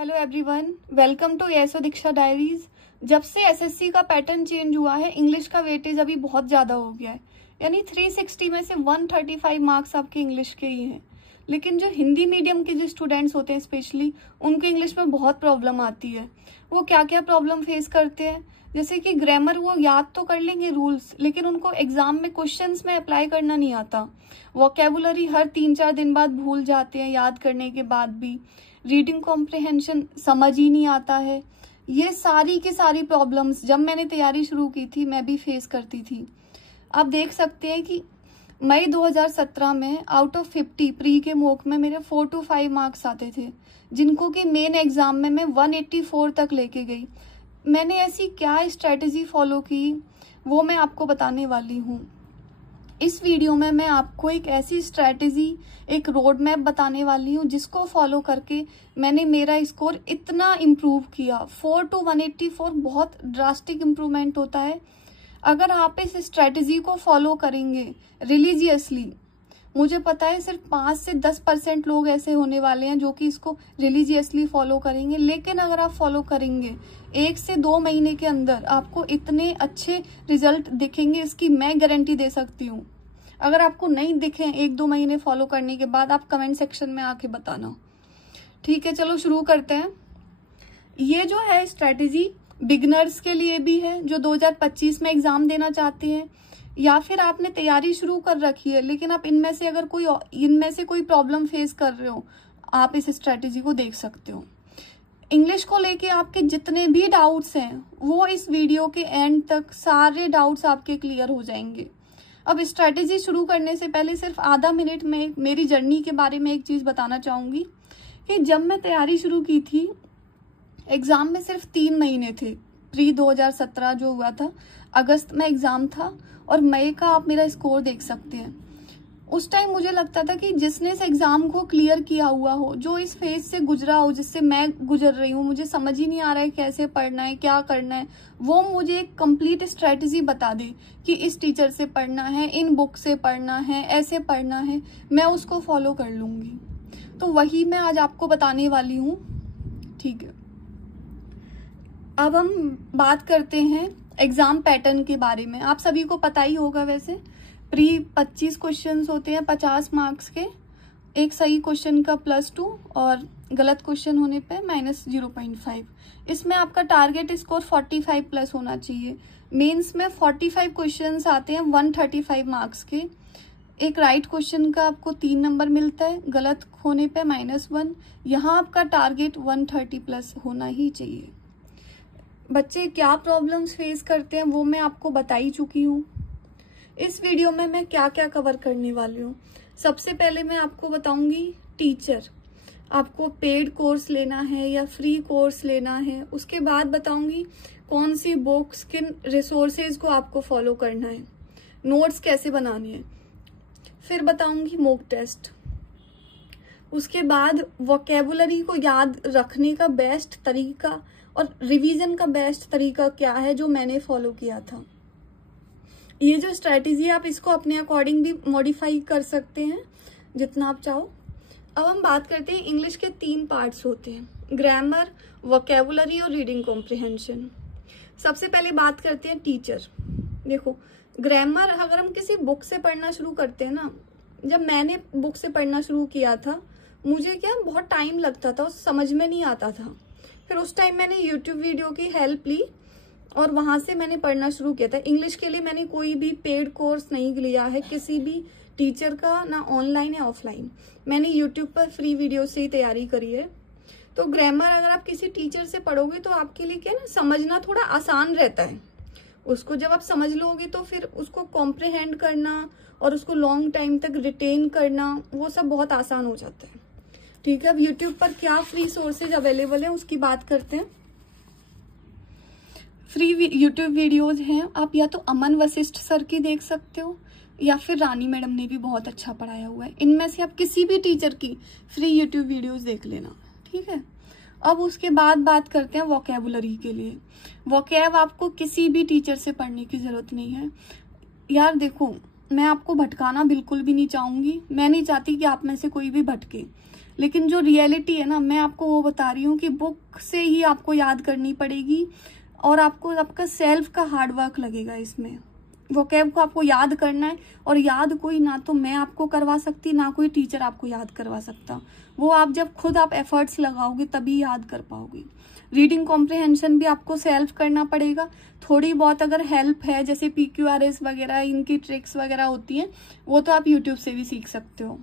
Hello everyone, welcome to SO Diksha diaries. जब से SSC का पैटर्न चेंज हुआ है, इंग्लिश का वेटेज अभी बहुत ज़्यादा हो गया है। यानी 360 में से 135 मार्क्स आपके इंग्लिश के ही हैं। लेकिन जो हिंदी मीडियम के जो स्टूडेंट्स होते हैं स्पेशली, उनको इंग्लिश में बहुत प्रॉब्लम आती है। वो क्या क्या प्रॉब्लम फेस करते हैं, जैसे कि ग्रामर वो याद तो कर लेंगे रूल्स, लेकिन उनको एग्जाम में क्वेश्चंस में अप्लाई करना नहीं आता। वोकेबुलरी हर 3-4 दिन बाद भूल जाते हैं याद करने के बाद भी। रीडिंग कॉम्प्रिहेंशन समझ ही नहीं आता है। ये सारी की सारी प्रॉब्लम्स जब मैंने तैयारी शुरू की थी मैं भी फेस करती थी। आप देख सकते हैं कि मई 2017 में आउट ऑफ 50 प्री के मॉक में मेरे 4 to 5 मार्क्स आते थे, जिनको कि मेन एग्जाम में मैं 184 तक लेके गई। मैंने ऐसी क्या स्ट्रेटजी फॉलो की, वो मैं आपको बताने वाली हूँ। इस वीडियो में मैं आपको एक ऐसी स्ट्रेटजी, एक रोड मैप बताने वाली हूँ जिसको फॉलो करके मैंने मेरा स्कोर इतना इम्प्रूव किया। 4 to 184 बहुत ड्रास्टिक इम्प्रूवमेंट होता है अगर आप इस स्ट्रेटजी को फॉलो करेंगे रिलीजियसली। मुझे पता है सिर्फ 5 से 10% लोग ऐसे होने वाले हैं जो कि इसको रिलीजियसली फॉलो करेंगे, लेकिन अगर आप फॉलो करेंगे 1 से 2 महीने के अंदर आपको इतने अच्छे रिजल्ट दिखेंगे, इसकी मैं गारंटी दे सकती हूँ। अगर आपको नहीं दिखे 1-2 महीने फॉलो करने के बाद, आप कमेंट सेक्शन में आके बताना। ठीक है, चलो शुरू करते हैं। ये जो है स्ट्रेटजी बिगनर्स के लिए भी है जो 2025 में एग्जाम देना चाहते हैं, या फिर आपने तैयारी शुरू कर रखी है लेकिन आप इनमें से कोई प्रॉब्लम फेस कर रहे हो, आप इस स्ट्रेटजी को देख सकते हो। इंग्लिश को लेके आपके जितने भी डाउट्स हैं वो इस वीडियो के एंड तक सारे डाउट्स आपके क्लियर हो जाएंगे। अब स्ट्रेटजी शुरू करने से पहले सिर्फ आधा मिनट में मेरी जर्नी के बारे में एक चीज बताना चाहूंगी कि जब मैं तैयारी शुरू की थी, एग्जाम में सिर्फ 3 महीने थे। प्री 2017 जो हुआ था, अगस्त में एग्जाम था और मई का आप मेरा स्कोर देख सकते हैं। उस टाइम मुझे लगता था कि जिसने इस एग्जाम को क्लियर किया हुआ हो, जो इस फेज से गुजरा हो जिससे मैं गुजर रही हूँ, मुझे समझ ही नहीं आ रहा है कैसे पढ़ना है, क्या करना है, वो मुझे एक कंप्लीट स्ट्रेटजी बता दे कि इस टीचर से पढ़ना है, इन बुक से पढ़ना है, ऐसे पढ़ना है, मैं उसको फॉलो कर लूंगी। तो वही मैं आज आपको बताने वाली हूँ। ठीक है, अब हम बात करते हैं एग्जाम पैटर्न के बारे में। आप सभी को पता ही होगा, वैसे प्री 25 क्वेश्चंस होते हैं 50 मार्क्स के। एक सही क्वेश्चन का +2 और गलत क्वेश्चन होने पे -0.5। इसमें आपका टारगेट स्कोर 45 प्लस होना चाहिए। मेंस में 45 क्वेश्चंस आते हैं 135 मार्क्स के। एक राइट क्वेश्चन का आपको 3 नंबर मिलता है, गलत होने पे -1। यहाँ आपका टारगेट 130 प्लस होना ही चाहिए। बच्चे क्या प्रॉब्लम्स फेस करते हैं वो मैं आपको बता ही चुकी हूँ। इस वीडियो में मैं क्या क्या कवर करने वाली हूँ। सबसे पहले मैं आपको बताऊंगी टीचर, आपको पेड कोर्स लेना है या फ्री कोर्स लेना है। उसके बाद बताऊंगी कौन सी बुक्स, किन रिसोर्सेज को आपको फॉलो करना है, नोट्स कैसे बनाने हैं। फिर बताऊंगी मॉक टेस्ट। उसके बाद वोकेबुलरी को याद रखने का बेस्ट तरीका और रिवीजन का बेस्ट तरीका क्या है जो मैंने फॉलो किया था। ये जो स्ट्रेटजी आप इसको अपने अकॉर्डिंग भी मॉडिफाई कर सकते हैं जितना आप चाहो। अब हम बात करते हैं, इंग्लिश के 3 पार्ट्स होते हैं, ग्रामर, वोकेबुलरी और रीडिंग कॉम्प्रिहेंशन। सबसे पहले बात करते हैं टीचर। देखो, ग्रामर अगर हम किसी बुक से पढ़ना शुरू करते हैं ना, जब मैंने बुक से पढ़ना शुरू किया था मुझे क्या बहुत टाइम लगता था, समझ में नहीं आता था। फिर उस टाइम मैंने यूट्यूब वीडियो की हेल्प ली और वहां से मैंने पढ़ना शुरू किया था। इंग्लिश के लिए मैंने कोई भी पेड कोर्स नहीं लिया है किसी भी टीचर का, ना ऑनलाइन या ऑफलाइन। मैंने यूट्यूब पर फ्री वीडियो से ही तैयारी करी है। तो ग्रामर अगर आप किसी टीचर से पढ़ोगे तो आपके लिए क्या ना, समझना थोड़ा आसान रहता है। उसको जब आप समझ लोगे तो फिर उसको कॉम्प्रिहेंड करना और उसको लॉन्ग टाइम तक रिटेन करना, वो सब बहुत आसान हो जाता है। ठीक है, अब यूट्यूब पर क्या फ्री सोर्सेज अवेलेबल है उसकी बात करते हैं। फ्री यूट्यूब वीडियोस हैं, आप या तो अमन वशिष्ठ सर की देख सकते हो या फिर रानी मैडम ने भी बहुत अच्छा पढ़ाया हुआ है। इनमें से आप किसी भी टीचर की फ्री यूट्यूब वीडियोस देख लेना। ठीक है, अब उसके बाद बात करते हैं वोकेबुलरी के लिए। वोकेब आपको किसी भी टीचर से पढ़ने की जरूरत नहीं है। यार देखो, मैं आपको भटकाना बिल्कुल भी नहीं चाहूंगी, मैं नहीं चाहती कि आप में से कोई भी भटके, लेकिन जो रियलिटी है ना, मैं आपको वो बता रही हूँ कि बुक से ही आपको याद करनी पड़ेगी और आपको आपका सेल्फ का हार्ड वर्क लगेगा इसमें। वोकैब को आपको याद करना है, और याद कोई ना तो मैं आपको करवा सकती, ना कोई टीचर आपको याद करवा सकता। वो आप जब खुद आप एफर्ट्स लगाओगे तभी याद कर पाओगे। रीडिंग कॉम्प्रिहेंशन भी आपको सेल्फ करना पड़ेगा। थोड़ी बहुत अगर हेल्प है, जैसे PQRS वगैरह, इनकी ट्रिक्स वगैरह होती हैं, वो तो आप यूट्यूब से भी सीख सकते हो।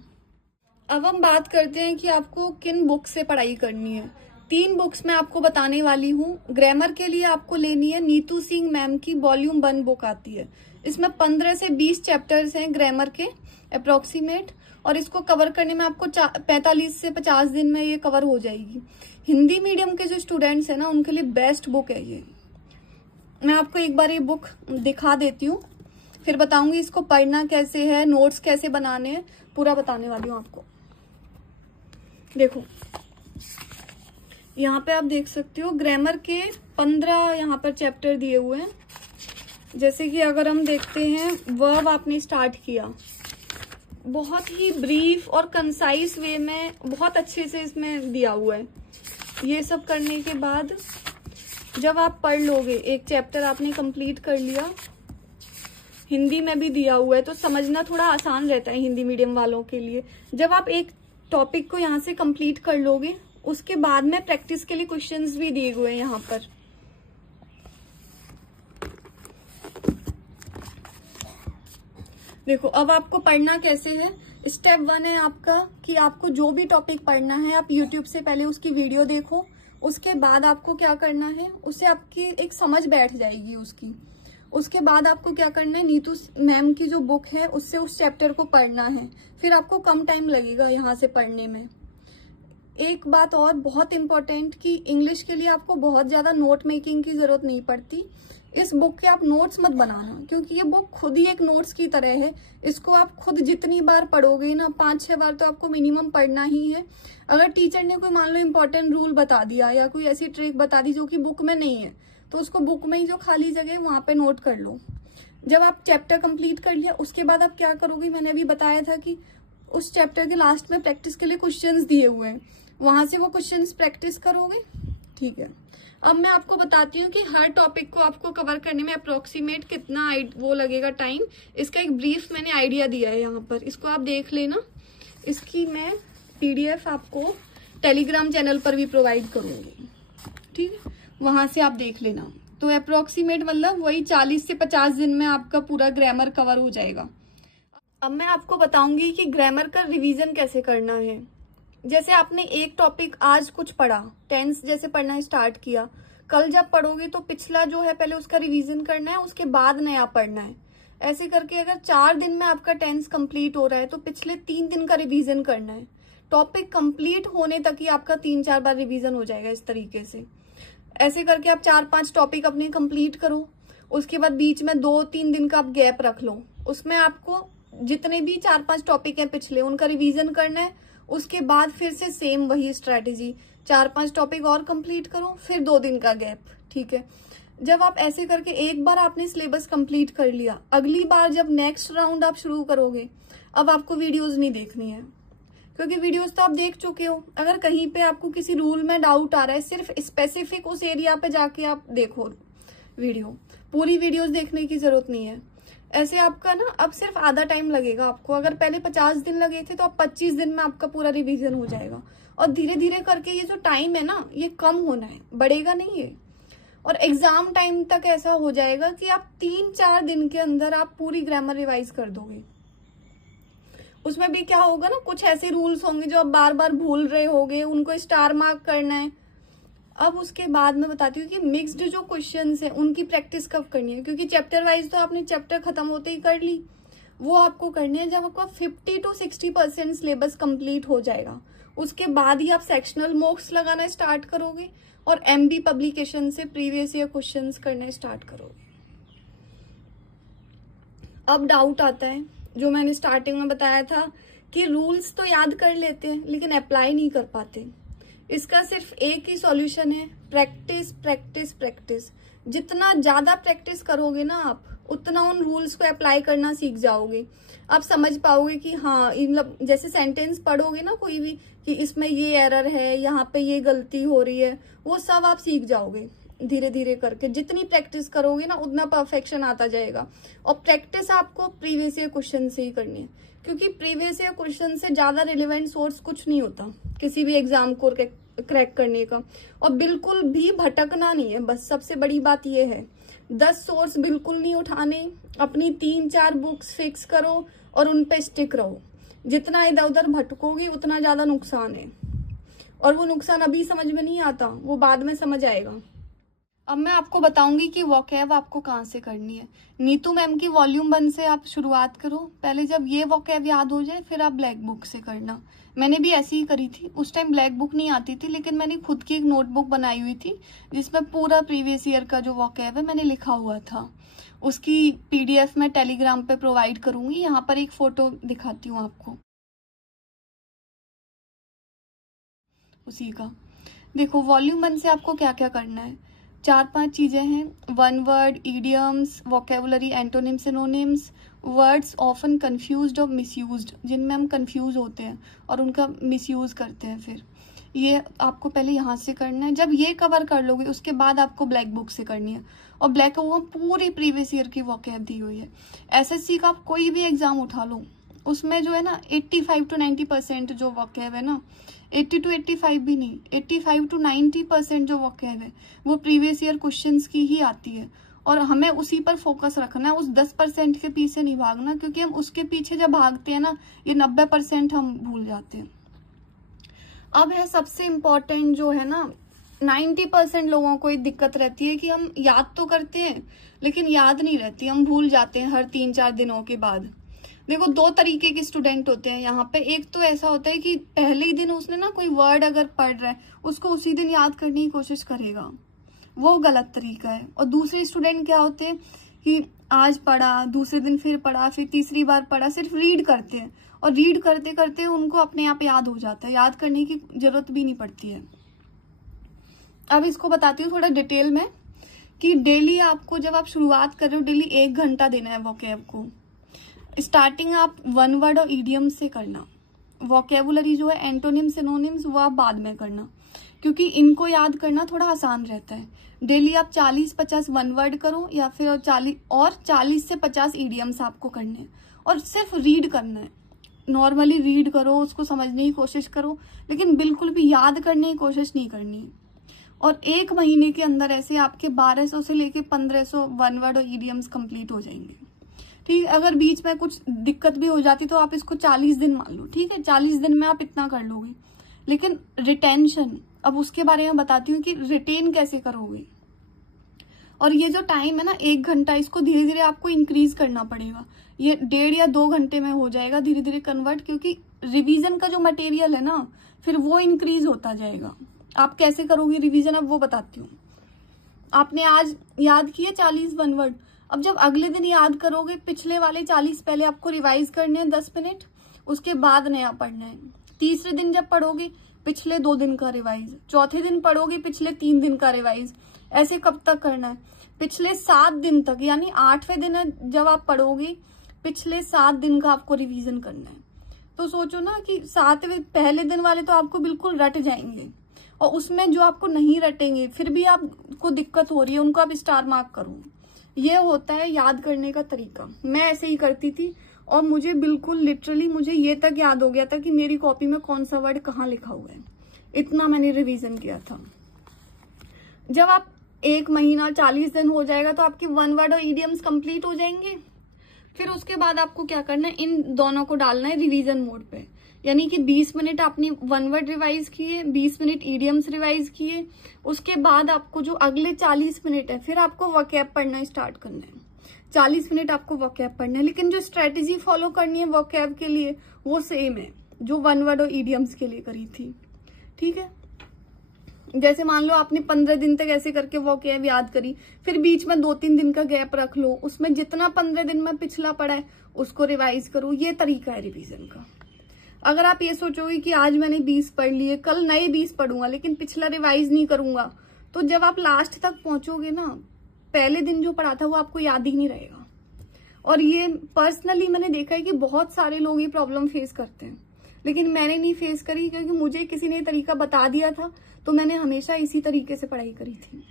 अब हम बात करते हैं कि आपको किन बुक से पढ़ाई करनी है। 3 बुक्स मैं आपको बताने वाली हूँ। ग्रामर के लिए आपको लेनी है नीतू सिंह मैम की वॉल्यूम 1 बुक आती है। इसमें 15 से 20 चैप्टर्स हैं ग्रामर के अप्रोक्सीमेट, और इसको कवर करने में आपको 45 से 50 दिन में ये कवर हो जाएगी। हिंदी मीडियम के जो स्टूडेंट्स हैं ना, उनके लिए बेस्ट बुक है ये। मैं आपको एक बार ये बुक दिखा देती हूँ, फिर बताऊंगी इसको पढ़ना कैसे है, नोट्स कैसे बनाने हैं, पूरा बताने वाली हूँ आपको। देखो यहाँ पे आप देख सकते हो ग्रामर के 15 यहाँ पर चैप्टर दिए हुए हैं। जैसे कि अगर हम देखते हैं, वर्ब आपने स्टार्ट किया, बहुत ही ब्रीफ और कंसाइज वे में बहुत अच्छे से इसमें दिया हुआ है। ये सब करने के बाद जब आप पढ़ लोगे, एक चैप्टर आपने कंप्लीट कर लिया, हिंदी में भी दिया हुआ है तो समझना थोड़ा आसान रहता है हिंदी मीडियम वालों के लिए। जब आप एक टॉपिक को यहाँ से कंप्लीट कर लोगे, उसके बाद में प्रैक्टिस के लिए क्वेश्चंस भी दिए हुए हैं यहाँ पर। देखो अब आपको पढ़ना कैसे है। स्टेप 1 है आपका कि आपको जो भी टॉपिक पढ़ना है, आप यूट्यूब से पहले उसकी वीडियो देखो। उसके बाद आपको क्या करना है, उससे आपकी एक समझ बैठ जाएगी उसकी। उसके बाद आपको क्या करना है, नीतू मैम की जो बुक है उससे उस चैप्टर को पढ़ना है। फिर आपको कम टाइम लगेगा यहाँ से पढ़ने में। एक बात और बहुत इम्पोर्टेंट कि इंग्लिश के लिए आपको बहुत ज़्यादा नोट मेकिंग की ज़रूरत नहीं पड़ती। इस बुक के आप नोट्स मत बनाना, क्योंकि ये बुक खुद ही एक नोट्स की तरह है। इसको आप खुद जितनी बार पढ़ोगे ना, 5-6 बार तो आपको मिनिमम पढ़ना ही है। अगर टीचर ने कोई मान लो इम्पोर्टेंट रूल बता दिया या कोई ऐसी ट्रिक बता दी जो कि बुक में नहीं है, तो उसको बुक में ही जो खाली जगह है वहाँ पे नोट कर लो। जब आप चैप्टर कंप्लीट कर लिया, उसके बाद आप क्या करोगे, मैंने अभी बताया था कि उस चैप्टर के लास्ट में प्रैक्टिस के लिए क्वेश्चंस दिए हुए हैं, वहां से वो क्वेश्चंस प्रैक्टिस करोगे। ठीक है, अब मैं आपको बताती हूँ कि हर टॉपिक को आपको कवर करने में अप्रोक्सीमेट कितना वो लगेगा टाइम। इसका एक ब्रीफ मैंने आइडिया दिया है यहाँ पर, इसको आप देख लेना। इसकी मैं PDF आपको टेलीग्राम चैनल पर भी प्रोवाइड करूंगी, ठीक है, वहां से आप देख लेना। तो अप्रोक्सीमेट मतलब वही 40 से 50 दिन में आपका पूरा ग्रामर कवर हो जाएगा। अब मैं आपको बताऊंगी कि ग्रामर का रिवीजन कैसे करना है। जैसे आपने एक टॉपिक आज कुछ पढ़ा, टेंस जैसे पढ़ना स्टार्ट किया, कल जब पढ़ोगे तो पिछला जो है पहले उसका रिवीजन करना है, उसके बाद नया पढ़ना है। ऐसे करके अगर 4 दिन में आपका टेंस कंप्लीट हो रहा है तो पिछले 3 दिन का रिवीजन करना है। टॉपिक कंप्लीट होने तक ही आपका 3-4 बार रिवीजन हो जाएगा इस तरीके से। ऐसे करके आप 4-5 टॉपिक अपने कंप्लीट करो। उसके बाद बीच में 2-3 दिन का आप गैप रख लो, उसमें आपको जितने भी 4-5 टॉपिक हैं पिछले, उनका रिवीजन करना है। उसके बाद फिर से सेम वही स्ट्रेटेजी, 4-5 टॉपिक और कंप्लीट करो, फिर 2 दिन का गैप। ठीक है, जब आप ऐसे करके एक बार आपने सिलेबस कंप्लीट कर लिया, अगली बार जब नेक्स्ट राउंड आप शुरू करोगे, अब आपको वीडियोस नहीं देखनी है, क्योंकि वीडियोस तो आप देख चुके हो। अगर कहीं पे आपको किसी रूल में डाउट आ रहा है, सिर्फ स्पेसिफिक उस एरिया पे जाके आप देखो वीडियो, पूरी वीडियोस देखने की जरूरत नहीं है। ऐसे आपका ना अब सिर्फ आधा टाइम लगेगा आपको। अगर पहले 50 दिन लगे थे तो अब 25 दिन में आपका पूरा रिवीजन हो जाएगा। और धीरे धीरे करके ये जो टाइम है ना, ये कम होना है, बढ़ेगा नहीं है। और एग्जाम टाइम तक ऐसा हो जाएगा कि आप 3-4 दिन के अंदर आप पूरी ग्रामर रिवाइज कर दोगे। उसमें भी क्या होगा ना, कुछ ऐसे रूल्स होंगे जो आप बार बार भूल रहे होगे, उनको स्टार मार्क करना है। अब उसके बाद मैं बताती हूँ कि मिक्स्ड जो क्वेश्चंस हैं उनकी प्रैक्टिस कब करनी है, क्योंकि चैप्टर वाइज तो आपने चैप्टर खत्म होते ही कर ली, वो आपको करनी है जब आपका 50 से 60% सिलेबस कंप्लीट हो जाएगा। उसके बाद ही आप सेक्शनल मॉक्स लगाना स्टार्ट करोगे और MB पब्लिकेशन से प्रीवियस ईयर क्वेश्चंस करना स्टार्ट करोगे। अब डाउट आता है, जो मैंने स्टार्टिंग में बताया था कि रूल्स तो याद कर लेते हैं लेकिन अप्लाई नहीं कर पाते। इसका सिर्फ एक ही सॉल्यूशन है, प्रैक्टिस प्रैक्टिस प्रैक्टिस। जितना ज्यादा प्रैक्टिस करोगे ना आप, उतना उन रूल्स को अप्लाई करना सीख जाओगे। आप समझ पाओगे कि हाँ, मतलब जैसे सेंटेंस पढ़ोगे ना कोई भी, कि इसमें ये एरर है, यहाँ पे ये गलती हो रही है, वो सब आप सीख जाओगे धीरे धीरे करके। जितनी प्रैक्टिस करोगे ना उतना परफेक्शन आता जाएगा। और प्रैक्टिस आपको प्रीवियस ईयर क्वेश्चन से ही करनी है, क्योंकि प्रीवियस ईयर क्वेश्चन से ज्यादा रिलेवेंट सोर्स कुछ नहीं होता किसी भी एग्जाम को क्रैक करने का। और बिल्कुल भी भटकना नहीं है, बस सबसे बड़ी बात ये है। 10 सोर्स बिल्कुल नहीं उठाने, अपनी 3-4 बुक्स फिक्स करो और उन पे स्टिक रहो। जितना इधर उधर भटकोगे उतना ज्यादा नुकसान है, और वो नुकसान अभी समझ में नहीं आता, वो बाद में समझ आएगा। अब मैं आपको बताऊंगी कि वोकैब आपको कहाँ से करनी है। नीतू मैम की वॉल्यूम 1 से आप शुरुआत करो। पहले जब ये वोकैब याद हो जाए फिर आप ब्लैक बुक से करना। मैंने भी ऐसी ही करी थी। उस टाइम ब्लैक बुक नहीं आती थी, लेकिन मैंने खुद की एक नोटबुक बनाई हुई थी जिसमें पूरा प्रीवियस ईयर का जो वोकैब है मैंने लिखा हुआ था। उसकी PDF मैं टेलीग्राम पे प्रोवाइड करूंगी। यहाँ पर एक फोटो दिखाती हूँ आपको उसी का। देखो, वॉल्यूम 1 से आपको क्या क्या करना है। 4-5 चीजें हैं। 1 word, idioms, vocabulary, antonym, synonyms, words often confused और मिसयूज्ड, जिनमें हम कंफ्यूज होते हैं और उनका मिसयूज करते हैं। फिर ये आपको पहले यहाँ से करना है। जब ये कवर कर लोगे उसके बाद आपको ब्लैक बुक से करनी है। और ब्लैक बुक पूरी प्रीवियस ईयर की वोकैब दी हुई है। SSC का आप कोई भी एग्जाम उठा लो, उसमें जो है ना 85 to 90% जो वोकैब है ना, 80 to 85 भी नहीं, 85 to 90% जो वोकैब है वो प्रीवियस ईयर क्वेश्चंस की ही आती है। और हमें उसी पर फोकस रखना है, उस 10% के पीछे नहीं भागना, क्योंकि हम उसके पीछे जब भागते हैं ना, ये 90% हम भूल जाते हैं। अब है सबसे इम्पोर्टेंट जो है ना, 90% लोगों को एक दिक्कत रहती है कि हम याद तो करते हैं लेकिन याद नहीं रहती, हम भूल जाते हैं हर 3-4 दिनों के बाद। देखो, 2 तरीके के स्टूडेंट होते हैं यहाँ पे। एक तो ऐसा होता है कि पहले ही दिन उसने ना कोई वर्ड अगर पढ़ रहा है उसको उसी दिन याद करने की कोशिश करेगा, वो गलत तरीका है। और दूसरे स्टूडेंट क्या होते हैं कि आज पढ़ा, दूसरे दिन फिर पढ़ा, फिर तीसरी बार पढ़ा, सिर्फ रीड करते हैं और रीड करते करते उनको अपने आप याद हो जाता है, याद करने की जरूरत भी नहीं पड़ती है। अब इसको बताती हूँ थोड़ा डिटेल में कि डेली आपको, जब आप शुरुआत कर रहे हो, डेली 1 घंटा देना है वोकैब को। स्टार्टिंग आप 1 वर्ड और इडियम से करना। वोकेबुलरी जो है, एंटोनिम, सिनोनिम्स, वो आप बाद में करना, क्योंकि इनको याद करना थोड़ा आसान रहता है। डेली आप 40-50 1 वर्ड करो, या फिर 40 से 50 इडियम्स आपको करने हैं। और सिर्फ रीड करना है, नॉर्मली रीड करो, उसको समझने की कोशिश करो, लेकिन बिल्कुल भी याद करने की कोशिश नहीं करनी। और 1 महीने के अंदर ऐसे आपके 1200 से लेके 1500 1 वर्ड और इडियम्स कंप्लीट हो जाएंगे। ठीक है, अगर बीच में कुछ दिक्कत भी हो जाती तो आप इसको 40 दिन मान लो। ठीक है, 40 दिन में आप इतना कर लोगे। लेकिन रिटेंशन, अब उसके बारे में बताती हूँ कि रिटेन कैसे करोगे। और ये जो टाइम है ना 1 घंटा, इसको धीरे धीरे आपको इंक्रीज करना पड़ेगा। ये 1.5 या 2 घंटे में हो जाएगा धीरे धीरे कन्वर्ट, क्योंकि रिवीजन का जो मटेरियल है ना फिर वो इंक्रीज होता जाएगा। आप कैसे करोगे रिवीजन, अब वो बताती हूँ। आपने आज याद किए 40 1 वर्ड, अब जब अगले दिन याद करोगे, पिछले वाले 40 पहले आपको रिवाइज करने हैं 10 मिनट, उसके बाद नया पढ़ना है। तीसरे दिन जब पढ़ोगे, पिछले 2 दिन का रिवाइज। चौथे दिन पढ़ोगे, पिछले 3 दिन का रिवाइज। ऐसे कब तक करना है? पिछले 7 दिन तक, यानी 8वें दिन जब आप पढ़ोगे, पिछले 7 दिन का आपको रिवीजन करना है। तो सोचो ना कि 7वें पहले दिन वाले तो आपको बिल्कुल रट जाएंगे, और उसमें जो आपको नहीं रटेंगे फिर भी आपको दिक्कत हो रही है, उनको आप स्टार मार्क करो। ये होता है याद करने का तरीका। मैं ऐसे ही करती थी, और मुझे बिल्कुल लिटरली मुझे ये तक याद हो गया था कि मेरी कॉपी में कौन सा वर्ड कहाँ लिखा हुआ है। इतना मैंने रिवीजन किया था। जब आप 1 महीना 40 दिन हो जाएगा तो आपके 1 वर्ड और इडियम्स कंप्लीट हो जाएंगे। फिर उसके बाद आपको क्या करना है, इन दोनों को डालना है रिवीजन मोड पे। यानी कि 20 मिनट आपने 1 वर्ड रिवाइज किए, 20 मिनट इडियम्स रिवाइज किए। उसके बाद आपको जो अगले 40 मिनट है फिर आपको वोकैब पढ़ना स्टार्ट करना है। 40 मिनट आपको वोकैब पढ़ना है, लेकिन जो स्ट्रेटेजी फॉलो करनी है वोकैब के लिए वो सेम है जो 1 वर्ड और इडियम्स के लिए करी थी। ठीक है, जैसे मान लो आपने 15 दिन तक ऐसे करके वोकैब याद करी, फिर बीच में 2-3 दिन का गैप रख लो, उसमें जितना 15 दिन में पिछला पढ़ा है उसको रिवाइज करो। ये तरीका है रिवीजन का। अगर आप ये सोचोगे कि आज मैंने 20 पढ़ लिए, कल नए 20 पढ़ूंगा लेकिन पिछला रिवाइज नहीं करूंगा, तो जब आप लास्ट तक पहुंचोगे ना, पहले दिन जो पढ़ा था वो आपको याद ही नहीं रहेगा। और ये पर्सनली मैंने देखा है कि बहुत सारे लोग ये प्रॉब्लम फेस करते हैं, लेकिन मैंने नहीं फेस करी क्योंकि मुझे किसी ने तरीका बता दिया था, तो मैंने हमेशा इसी तरीके से पढ़ाई करी थी।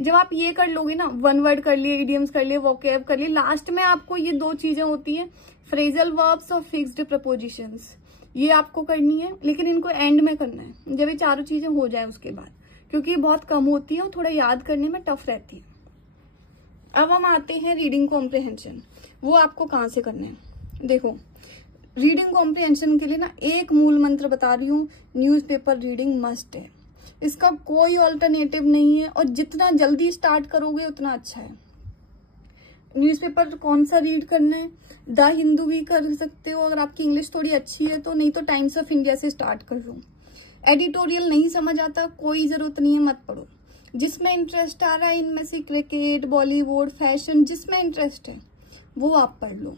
जब आप ये कर लोगे ना, वन वर्ड कर लिए, इडियम्स कर लिए, वोकैब कर लिए, लास्ट में आपको ये 2 चीजें होती हैं, फ्रेजल वर्ब्स और फिक्स्ड प्रपोजिशंस, ये आपको करनी है, लेकिन इनको एंड में करना है जब ये चारों चीजें हो जाए उसके बाद, क्योंकि ये बहुत कम होती है और थोड़ा याद करने में टफ रहती है। अब हम आते हैं रीडिंग कॉम्प्रिहेंशन। वो आपको कहाँ से करना है? देखो, रीडिंग कॉम्प्रिहेंशन के लिए ना एक मूल मंत्र बता रही हूँ, न्यूज़पेपर रीडिंग मस्ट है, इसका कोई ऑल्टरनेटिव नहीं है, और जितना जल्दी स्टार्ट करोगे उतना अच्छा है। न्यूज़पेपर कौन सा रीड करना है? द हिंदू भी कर सकते हो अगर आपकी इंग्लिश थोड़ी अच्छी है तो, नहीं तो टाइम्स ऑफ इंडिया से स्टार्ट कर लो। एडिटोरियल नहीं समझ आता, कोई जरूरत नहीं है, मत पढ़ो। जिसमें इंटरेस्ट आ रहा है इनमें से, क्रिकेट, बॉलीवुड, फैशन, जिसमें इंटरेस्ट है वो आप पढ़ लो।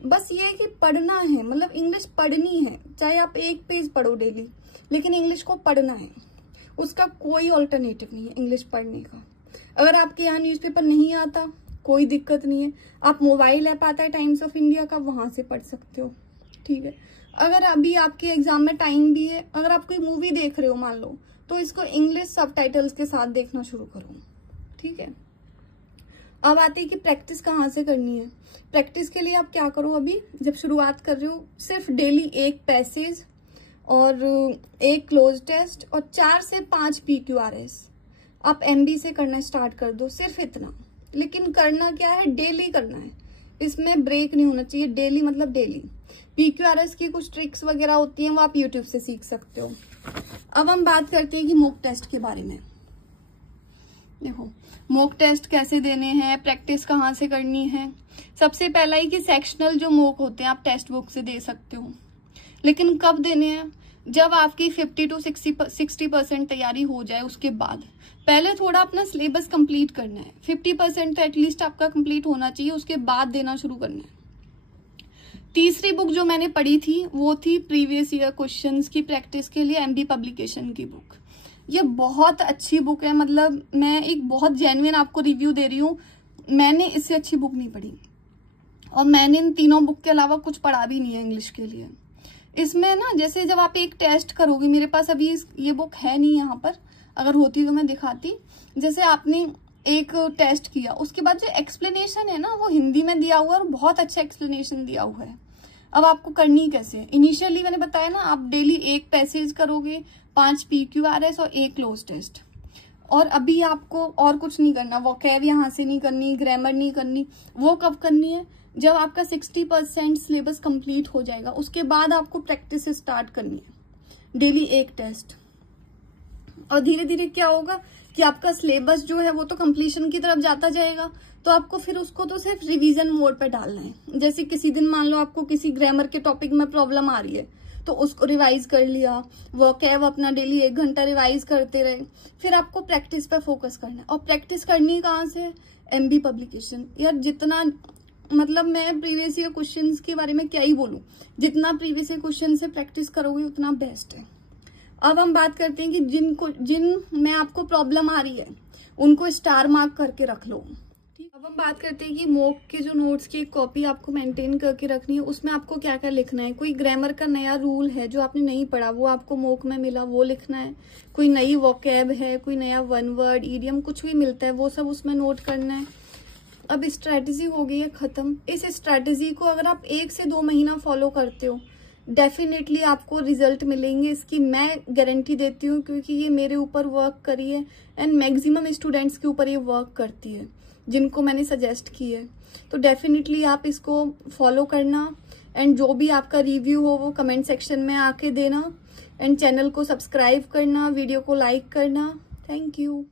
बस ये है कि पढ़ना है, मतलब इंग्लिश पढ़नी है, चाहे आप 1 पेज पढ़ो डेली, लेकिन इंग्लिश को पढ़ना है, उसका कोई ऑल्टरनेटिव नहीं है इंग्लिश पढ़ने का। अगर आपके यहाँ न्यूज़पेपर नहीं आता कोई दिक्कत नहीं है, आप मोबाइल ऐप आता है टाइम्स ऑफ इंडिया का, वहां से पढ़ सकते हो, ठीक है। अगर अभी आपके एग्जाम में टाइम भी है, अगर आप कोई मूवी देख रहे हो मान लो, तो इसको इंग्लिश सबटाइटल्स के साथ देखना शुरू करो, ठीक है। अब आते हैं कि प्रैक्टिस कहाँ से करनी है। प्रैक्टिस के लिए आप क्या करो, अभी जब शुरुआत कर रहे हो, सिर्फ डेली 1 पैसेज और 1 क्लोज टेस्ट और 4 से 5 PQRS आप MB से करना स्टार्ट कर दो, सिर्फ इतना। लेकिन करना क्या है, डेली करना है, इसमें ब्रेक नहीं होना चाहिए, डेली मतलब डेली। PQRS की कुछ ट्रिक्स वगैरह होती हैं, वो आप यूट्यूब से सीख सकते हो। अब हम बात करते हैं कि मॉक टेस्ट के बारे में। देखो, मॉक टेस्ट कैसे देने हैं, प्रैक्टिस कहाँ से करनी है। सबसे पहला ही कि सेक्शनल जो मॉक होते हैं आप टेक्स्ट बुक से दे सकते हो, लेकिन कब देने हैं? जब आपकी 50 to 60% तैयारी हो जाए उसके बाद। पहले थोड़ा अपना सिलेबस कंप्लीट करना है, 50% तो एटलीस्ट आपका कंप्लीट होना चाहिए, उसके बाद देना शुरू करना है। तीसरी बुक जो मैंने पढ़ी थी वो थी प्रीवियस ईयर क्वेश्चंस की प्रैक्टिस के लिए, MB पब्लिकेशन की बुक। ये बहुत अच्छी बुक है, मतलब मैं एक बहुत जेन्युइन आपको रिव्यू दे रही हूँ, मैंने इससे अच्छी बुक नहीं पढ़ी, और मैंने इन तीनों बुक के अलावा कुछ पढ़ा भी नहीं है इंग्लिश के लिए। इसमें ना, जैसे जब आप एक टेस्ट करोगे, मेरे पास अभी ये बुक है नहीं यहाँ पर, अगर होती तो मैं दिखाती। जैसे आपने एक टेस्ट किया, उसके बाद जो एक्सप्लेनेशन है ना वो हिंदी में दिया हुआ है, और बहुत अच्छा एक्सप्लेनेशन दिया हुआ है। अब आपको करनी कैसे? इनिशियली मैंने बताया ना, आप डेली 1 पैसेज करोगे, 5 PQRS और 1 क्लोज टेस्ट। और अभी आपको और कुछ नहीं करना, वोकैब यहाँ से नहीं करनी, ग्रामर नहीं करनी। वो कब करनी है? जब आपका 60% सिलेबस कंप्लीट हो जाएगा, उसके बाद आपको प्रैक्टिस स्टार्ट करनी है, डेली 1 टेस्ट। और धीरे धीरे क्या होगा कि आपका सिलेबस जो है वो तो कंप्लीशन की तरफ जाता जाएगा, तो आपको फिर उसको तो सिर्फ रिवीजन मोड पे डालना है। जैसे किसी दिन मान लो आपको किसी ग्रामर के टॉपिक में प्रॉब्लम आ रही है, तो उसको रिवाइज कर लिया, वोकैब अपना डेली 1 घंटा रिवाइज करते रहे, फिर आपको प्रैक्टिस पे फोकस करना है। और प्रैक्टिस करनी कहाँ से? MB publication. यार जितना, मतलब मैं प्रीवियस ईयर क्वेश्चंस के बारे में क्या ही बोलूं, जितना प्रीवियस ईयर क्वेश्चन से प्रैक्टिस करोगे उतना बेस्ट है। अब हम बात करते हैं कि जिन में आपको प्रॉब्लम आ रही है उनको स्टार मार्क करके रख लो। अब हम बात करते हैं कि मॉक के जो नोट्स की एक कॉपी आपको मेंटेन करके रखनी है, उसमें आपको क्या क्या लिखना है। कोई ग्रामर का नया रूल है जो आपने नहीं पढ़ा, वो आपको मॉक में मिला, वो लिखना है। कोई नई वोकैब है, कोई नया वन वर्ड, इडियम, कुछ भी मिलता है, वो सब उसमें नोट करना है। अब स्ट्रैटेजी हो गई है खत्म। इस स्ट्रैटेजी को अगर आप 1 से 2 महीना फॉलो करते हो, डेफिनेटली आपको रिजल्ट मिलेंगे, इसकी मैं गारंटी देती हूँ, क्योंकि ये मेरे ऊपर वर्क करी है एंड मैक्सिमम स्टूडेंट्स के ऊपर ये वर्क करती है जिनको मैंने सजेस्ट की है। तो डेफिनेटली आप इसको फॉलो करना, एंड जो भी आपका रिव्यू हो वो कमेंट सेक्शन में आके देना, एंड चैनल को सब्सक्राइब करना, वीडियो को लाइक करना। Thank you.